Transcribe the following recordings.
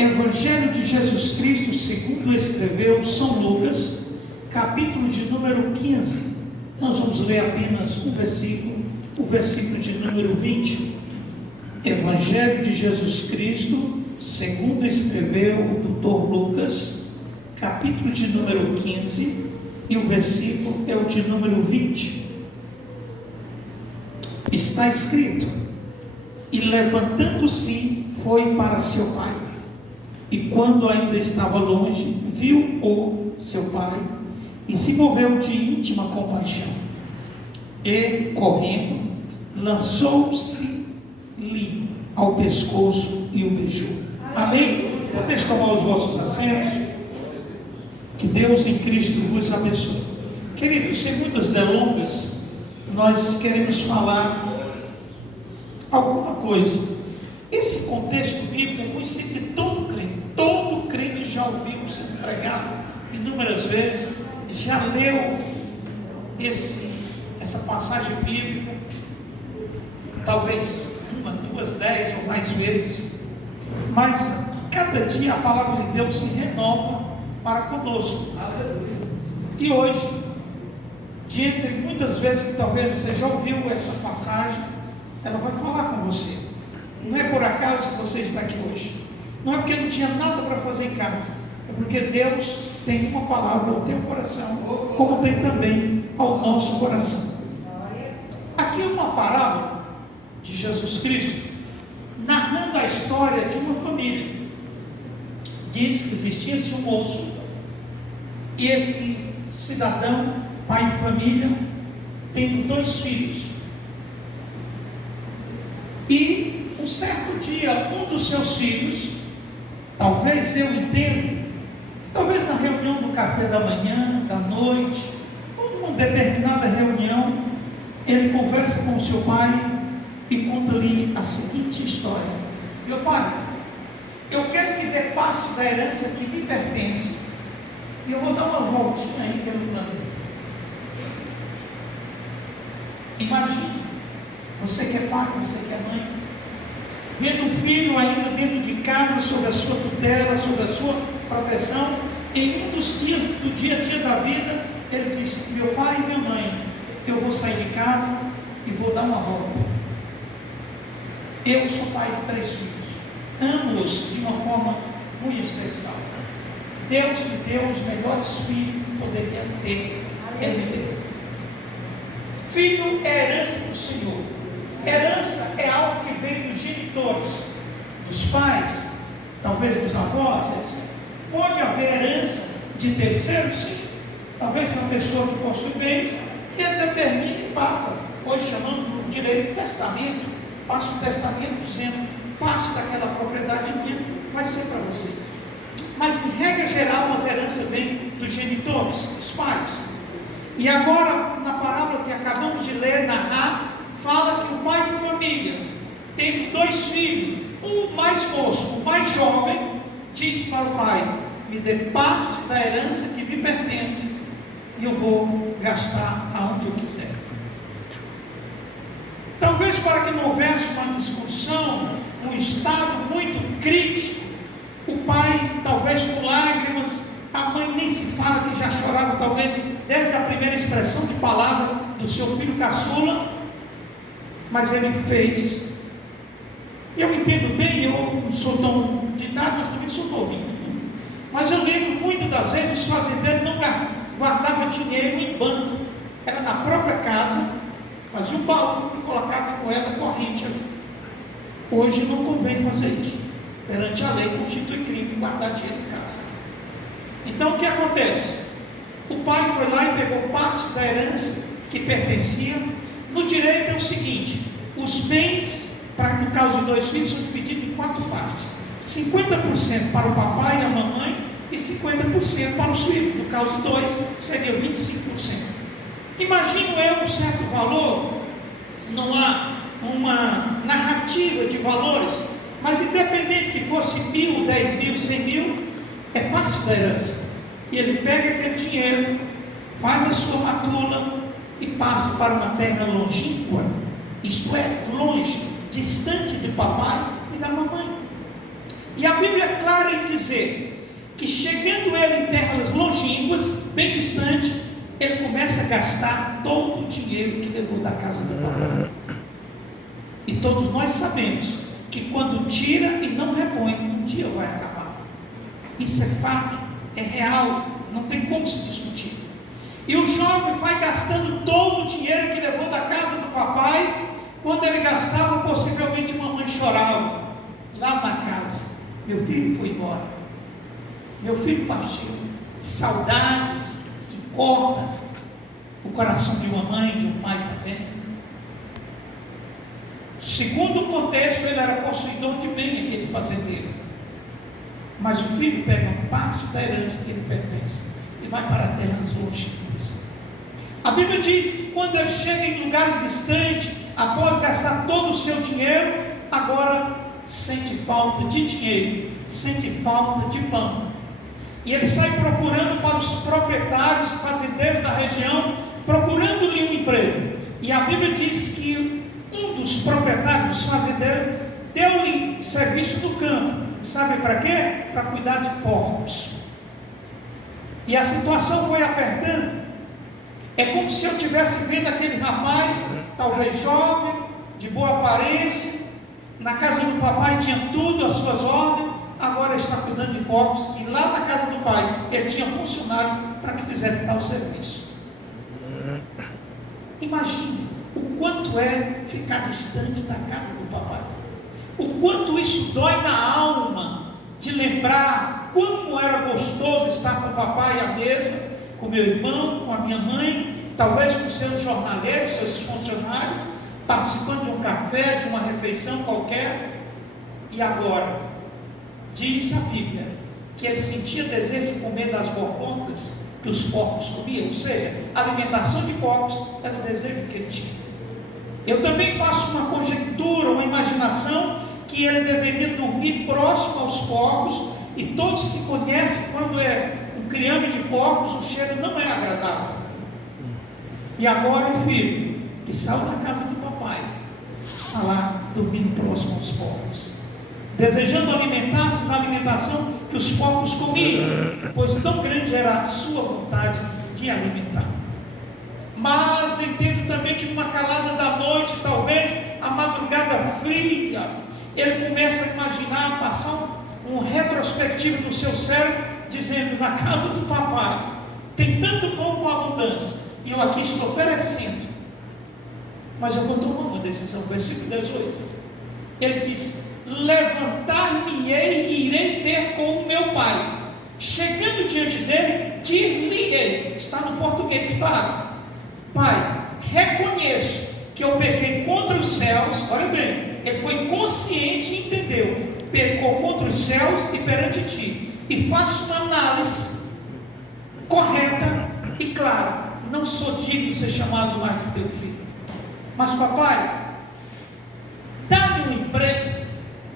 Evangelho de Jesus Cristo, segundo escreveu São Lucas, capítulo de número 15. Nós vamos ler apenas um versículo, o versículo de número 20. Evangelho de Jesus Cristo, segundo escreveu o doutor Lucas, capítulo de número 15, e o versículo é o de número 20. Está escrito: e levantando-se, foi para seu pai. E quando ainda estava longe, viu-o seu pai, e se moveu de íntima compaixão. E, correndo, lançou-se-lhe ao pescoço e o beijou. Amém? Podeis tomar os vossos assentos. Que Deus em Cristo vos abençoe. Queridos, sem muitas delongas, nós queremos falar alguma coisa. Esse contexto bíblico é conhecido de todo crente já ouviu ser pregado inúmeras vezes, já leu essa passagem bíblica, talvez uma, duas, 10 ou mais vezes, mas cada dia a palavra de Deus se renova para conosco. E hoje, de entre muitas vezes que talvez você já ouviu essa passagem, ela vai falar com você. Não é por acaso que você está aqui hoje, não é porque não tinha nada para fazer em casa, é porque Deus tem uma palavra ao teu coração, como tem também ao nosso coração. Aqui é uma parábola de Jesus Cristo, narrando a história de uma família. Diz que existia um moço, e esse cidadão, pai de família, tem 2 filhos. E um certo dia, um dos seus filhos, talvez eu entendo, talvez na reunião do café da manhã, da noite, ou numa determinada reunião, ele conversa com o seu pai e conta-lhe a seguinte história: meu pai, eu quero que dê parte da herança que me pertence, e eu vou dar uma voltinha aí pelo planeta. Imagine, você que é pai, você que é mãe, vendo um filho ainda dentro de casa, sob a sua tutela, sob a sua proteção, em um dos dias do dia a dia da vida, ele diz: meu pai e minha mãe, eu vou sair de casa e vou dar uma volta. Eu sou pai de 3 filhos, amo-os de uma forma muito especial. Deus me deu os melhores filhos que poderia ter, Ele me deu. Filho é herança do Senhor. Herança é algo que vem dos genitores, dos pais, talvez dos avós, etc. Pode haver herança de terceiros, sim. Talvez de uma pessoa que possui bens e ele determina e passa, hoje chamamos no direito de testamento, passa um testamento dizendo: parte daquela propriedade minha vai ser para você. Mas em regra geral as heranças vêm dos genitores, dos pais. E agora, na parábola que acabamos de ler, narrar, fala que o pai de família, tendo 2 filhos, o mais moço, o mais jovem, diz para o pai: me dê parte da herança que me pertence e eu vou gastar aonde eu quiser. Talvez para que não houvesse uma discussão, um estado muito crítico, o pai talvez com lágrimas, a mãe nem se fala, que já chorava talvez desde a primeira expressão de palavra do seu filho caçula, mas ele fez. Eu entendo bem, eu não sou tão de idade, mas também sou novinho, mas eu lembro muitas das vezes os fazendeiros não guardavam dinheiro em banco, era na própria casa, fazia um baú e colocava a moeda corrente ali. Hoje não convém fazer isso, perante a lei constitui crime guardar dinheiro em casa. Então o que acontece? O pai foi lá e pegou parte da herança que pertencia. No direito é o seguinte: os bens, no caso de 2 filhos, são divididos em 4 partes: 50% para o papai e a mamãe e 50% para os filhos. No caso de 2, seria 25%. Imagino eu um certo valor, não há uma narrativa de valores, mas independente que fosse 1.000, 10.000, 100.000, é parte da herança. E ele pega aquele dinheiro, faz a sua matula e parte para uma terra longínqua, isto é, longe, distante de papai e da mamãe. E a Bíblia é clara em dizer que chegando ele em terras longínquas, bem distante, ele começa a gastar todo o dinheiro que levou da casa do papai. E todos nós sabemos que quando tira e não repõe, um dia vai acabar. Isso é fato, é real, não tem como se discutir. E o jovem vai gastando todo o dinheiro que levou da casa do papai. Quando ele gastava, possivelmente mamãe chorava lá na casa: meu filho foi embora, meu filho partiu. Saudades que cortam o coração de uma mãe, de um pai também. Segundo o contexto, ele era possuidor de bem, aquele fazendeiro. Mas o filho pega parte da herança que ele pertence e vai para terras longínquas. A Bíblia diz que quando ele chega em lugares distantes, após gastar todo o seu dinheiro, agora sente falta de dinheiro, sente falta de pão. E ele sai procurando para os proprietários, fazendeiros da região, procurando-lhe um emprego. E a Bíblia diz que um dos proprietários, dos fazendeiros, deu-lhe serviço no campo. Sabe para quê? Para cuidar de porcos. E a situação foi apertando. É como se eu estivesse vendo aquele rapaz, talvez jovem, de boa aparência, na casa do papai tinha tudo, as suas ordens, agora está cuidando de porcos, que lá na casa do pai ele tinha funcionários para que fizessem tal serviço. Imagine o quanto é ficar distante da casa do papai, o quanto isso dói na alma, de lembrar como era gostoso estar com o papai à mesa, com meu irmão, com a minha mãe, talvez com seus jornaleiros, seus funcionários, participando de um café, de uma refeição qualquer. E agora, diz a Bíblia que ele sentia desejo de comer das borboletas que os porcos comiam, ou seja, a alimentação de porcos era o desejo que ele tinha. Eu também faço uma conjectura, uma imaginação, que ele deveria dormir próximo aos porcos, e todos que conhecem, quando é um criame de porcos, o cheiro não é agradável. E agora o filho, que saiu da casa do papai, está lá dormindo próximo aos porcos, desejando alimentar-se na alimentação que os porcos comiam, pois tão grande era a sua vontade de alimentar. Mas entendo também que numa calada da noite, talvez a madrugada fria, ele começa a imaginar, passar um retrospectivo no seu cérebro, dizendo: na casa do papai tem tanto pão com abundância, e eu aqui estou perecendo, mas eu vou tomar uma decisão. Versículo 18, ele diz: levantar-me-ei e irei ter com o meu pai. Chegando diante dele, dir-lhe-ei, está no português, claro: pai, reconheço que eu pequei contra os céus. Olha bem, ele foi consciente e entendeu: pecou contra os céus e perante ti, e faço uma análise correta e clara, não sou digno de ser chamado mais de teu filho. Mas papai, dá-me um emprego.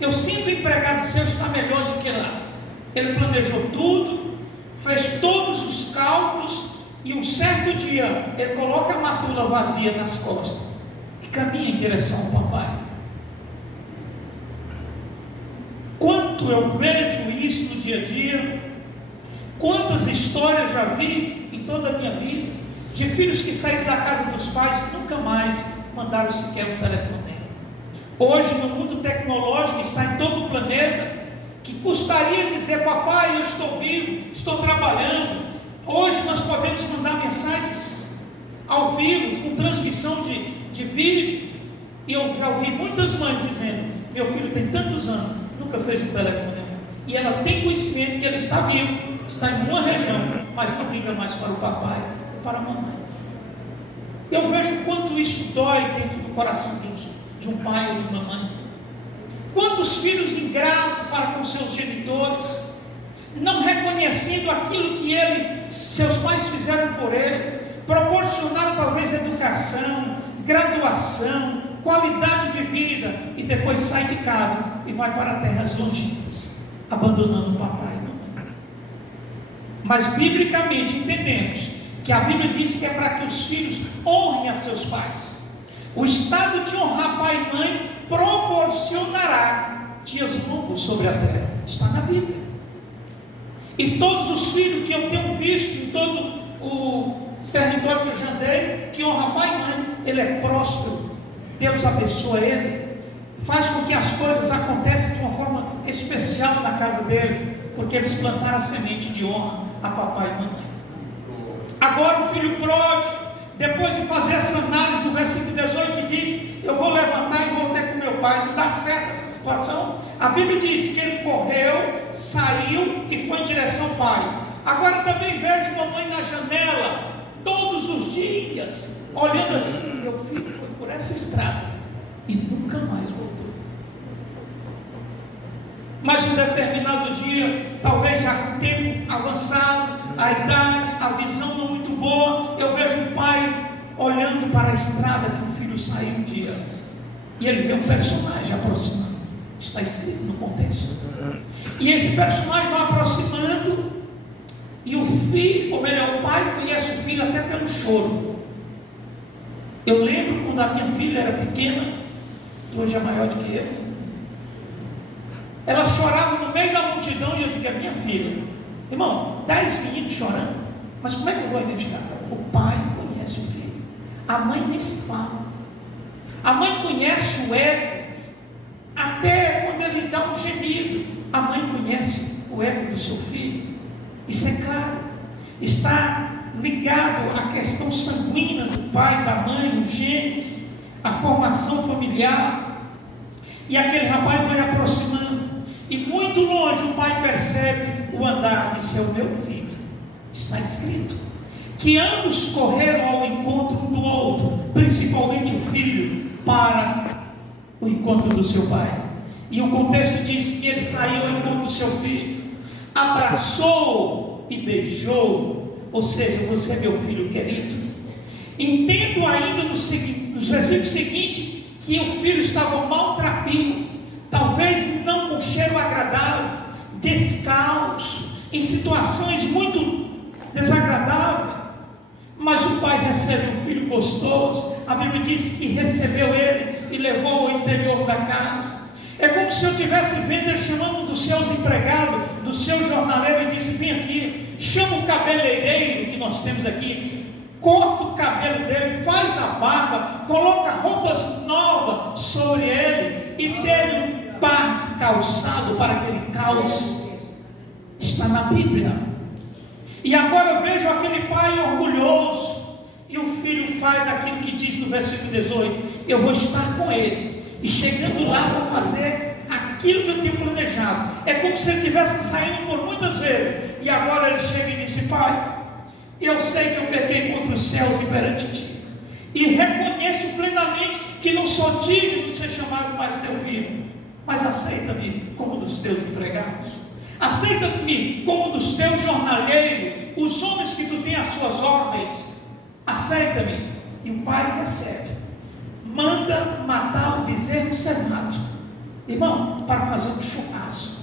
Eu sinto empregado seu está melhor do que lá. Ele planejou tudo, fez todos os cálculos, e um certo dia ele coloca a matula vazia nas costas e caminha em direção ao papai. Quanto eu vejo isso no dia a dia, quantas histórias já vi em toda a minha vida, de filhos que saíram da casa dos pais, nunca mais mandaram sequer um telefonema. Hoje no mundo tecnológico, está em todo o planeta, que custaria dizer: papai, eu estou vivo, estou trabalhando. Hoje nós podemos mandar mensagens ao vivo, com transmissão de vídeo, e eu já ouvi muitas mães dizendo: meu filho tem tantos anos, nunca fez um telefonema, e ela tem conhecimento que ele está vivo, está em uma região, mas não liga mais para o papai, para a mamãe. Eu vejo quanto isso dói dentro do coração de um pai ou de uma mãe. Quantos filhos ingratos para com seus genitores, não reconhecendo aquilo que seus pais fizeram por ele, proporcionaram talvez educação, graduação, qualidade de vida, e depois sai de casa e vai para terras longínquas, abandonando o papai e a mamãe. Mas biblicamente entendemos que a Bíblia diz que é para que os filhos honrem a seus pais. O estado de honrar pai e mãe proporcionará dias longos sobre a terra. Está na Bíblia. E todos os filhos que eu tenho visto em todo o território que eu já andei, que honra pai e mãe, ele é próspero, Deus abençoa ele, faz com que as coisas aconteçam de uma forma especial na casa deles, porque eles plantaram a semente de honra a papai e mamãe. Agora o filho pródigo, depois de fazer essa análise no versículo 18, diz: eu vou levantar e vou ter com meu pai. Não dá certo essa situação. A Bíblia diz que ele correu, saiu e foi em direção ao pai. Agora também vejo mamãe na janela todos os dias, olhando assim: meu filho foi por essa estrada e nunca mais voltou. Mas um determinado dia, talvez já com o tempo avançado, a idade, a visão não muito boa, eu vejo o pai olhando para a estrada que o filho saiu um dia, e ele vê um personagem aproximando. Está escrito no contexto. E esse personagem vai aproximando, e o filho, ou melhor, o pai conhece o filho até pelo choro. Eu lembro quando a minha filha era pequena, que hoje é maior do que eu, ela chorava no meio da multidão, e eu digo: é minha filha. Irmão, 10 meninos chorando, mas como é que eu vou identificar? O pai conhece o filho, a mãe nem se fala. A mãe conhece o ego, até quando ele dá um gemido, a mãe conhece o ego do seu filho. Isso é claro, está ligado à questão sanguínea do pai e da mãe, os genes, a formação familiar. E aquele rapaz vai aproximando, e muito longe o pai percebe o andar de seu meu filho. Está escrito que ambos correram ao encontro um do outro, principalmente o filho, para o encontro do seu pai. E o contexto diz que ele saiu ao encontro do seu filho, abraçou e beijou, ou seja, você é meu filho querido. Entendo ainda nos versículos seguintes que o filho estava maltrapilho, talvez não com cheiro agradável, descalço, em situações muito desagradáveis, mas o pai recebe um filho gostoso. A Bíblia diz que recebeu ele e levou ao interior da casa. É como se eu estivesse vendo ele chamando dos seus empregados, do seu jornaleiro, e disse: vem aqui, chama o cabeleireiro que nós temos aqui, corta o cabelo dele, faz a barba, coloca roupas novas sobre ele e dê-lhe um par de calçado para que ele calce. Está na Bíblia. E agora eu vejo aquele pai orgulhoso, e o filho faz aquilo que diz no versículo 18: eu vou estar com ele, e chegando lá vou fazer aquilo que eu tenho planejado. É como se ele estivesse saindo por muitas vezes, e agora ele chega e disse: pai, eu sei que eu pequei contra os céus e perante ti, e reconheço plenamente que não sou digno de ser chamado mais teu filho, mas aceita-me como um dos teus empregados, aceita-me como um dos teus jornaleiros, os homens que tu tens às suas ordens, aceita-me. E o pai recebe, manda matar o bezerro cevado, irmão, para fazer um churrasco,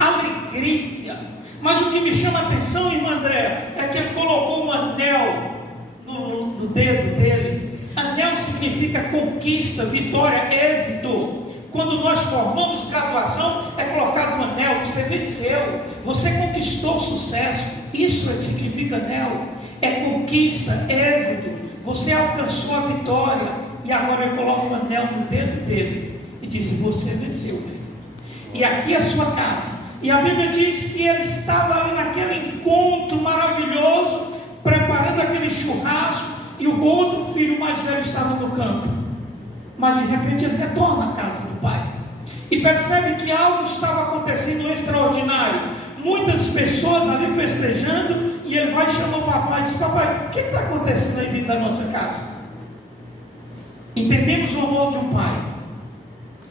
alegria. Mas o que me chama a atenção, irmão André, é que ele colocou um anel no dedo dele. Anel significa conquista, vitória, êxito. Quando nós formamos graduação, é colocado um anel, você venceu, você conquistou sucesso. Isso é que significa anel, é conquista, êxito, você alcançou a vitória. E agora ele coloca um anel no dedo dele e diz: você venceu, filho, e aqui é a sua casa. E a Bíblia diz que ele estava ali naquele encontro maravilhoso, preparando aquele churrasco, e o outro filho mais velho estava no campo. Mas de repente ele retorna à casa do pai e percebe que algo estava acontecendo extraordinário. Muitas pessoas ali festejando, e ele vai chamar o papai e diz: papai, o que está acontecendo aí dentro da nossa casa? Entendemos o amor de um pai.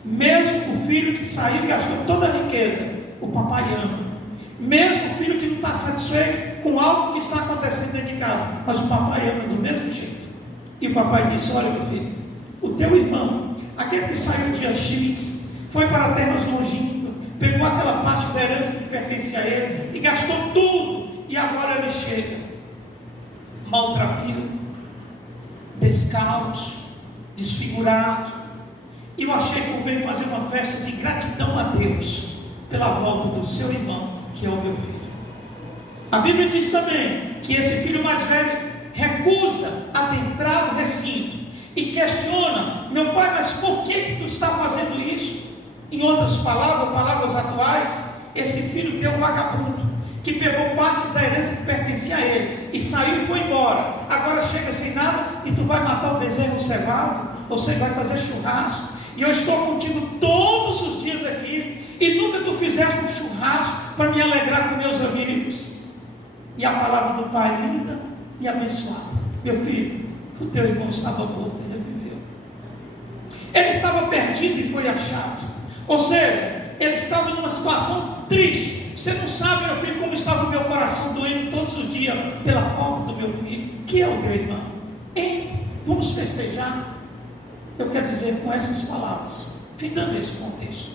Mesmo o filho que saiu e gastou toda a riqueza, o papai ama. Mesmo o filho que não está satisfeito com algo que está acontecendo dentro de casa, mas o papai ama do mesmo jeito. E o papai disse: olha, meu filho, o teu irmão, aquele que saiu dia X, foi para terras longínquas, pegou aquela parte da herança que pertence a ele e gastou tudo, e agora ele chega maltrapilho, descalço, desfigurado, e eu achei por bem fazer uma festa de gratidão a Deus pela volta do seu irmão, que é o meu filho. A Bíblia diz também que esse filho mais velho recusa adentrar o recinto e questiona: meu pai, mas por que tu está fazendo isso? Em outras palavras, palavras atuais, esse filho teu vagabundo, que pegou parte da herança que pertencia a ele, e saiu e foi embora, agora chega sem nada, e tu vai matar o bezerro cevado, você vai fazer churrasco, e eu estou contigo todos os dias aqui, e nunca tu fizeste um churrasco para me alegrar com meus amigos. E a palavra do pai linda e abençoada: meu filho, o teu irmão estava morto e reviveu. Ele estava perdido e foi achado. Ou seja, ele estava numa situação triste. Você não sabe, meu filho, como estava o meu coração doendo todos os dias pela falta do meu filho, que é o teu irmão. Entre, vamos festejar. Eu quero dizer com essas palavras, findando esse contexto,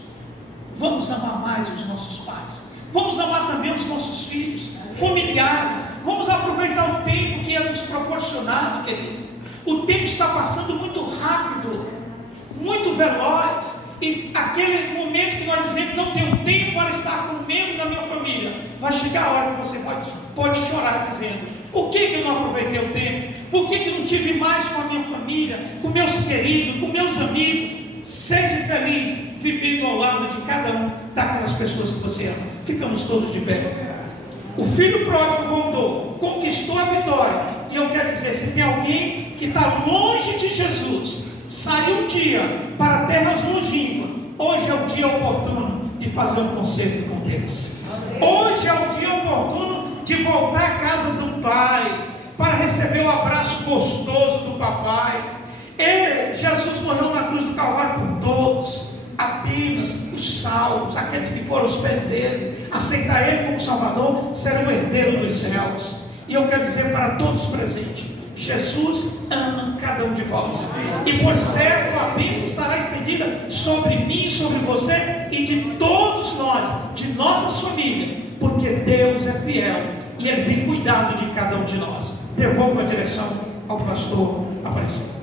vamos amar mais os nossos pais, vamos amar também os nossos filhos, familiares, vamos aproveitar o tempo que é nos proporcionado, querido. O tempo está passando muito rápido, muito veloz, e aquele momento que nós dizemos não tenho tempo para estar com um membro da minha família, vai chegar a hora que você pode chorar dizendo: por que eu não aproveitei o tempo? Por que eu não tive mais com a minha família, com meus queridos, com meus amigos? Seja feliz vivendo ao lado de cada um daquelas pessoas que você ama. Ficamos todos de pé. O filho pródigo voltou, conquistou a vitória. E eu quero dizer, se tem alguém que está longe de Jesus, saiu um dia para terras longínquas, hoje é o dia oportuno de fazer um concerto com Deus. Hoje é o dia oportuno de voltar à casa do Pai, para receber o abraço gostoso do papai. Jesus morreu na cruz do Calvário por todos, apenas os salvos, aqueles que foram aos pés dele, aceitar ele como Salvador, serão herdeiros dos céus. E eu quero dizer para todos presentes: Jesus ama cada um de vós, e por certo a bênção estará estendida sobre mim, sobre você e de todos nós, de nossas famílias, porque Deus é fiel e Ele tem cuidado de cada um de nós. Devolvo a direção ao pastor Aparecido.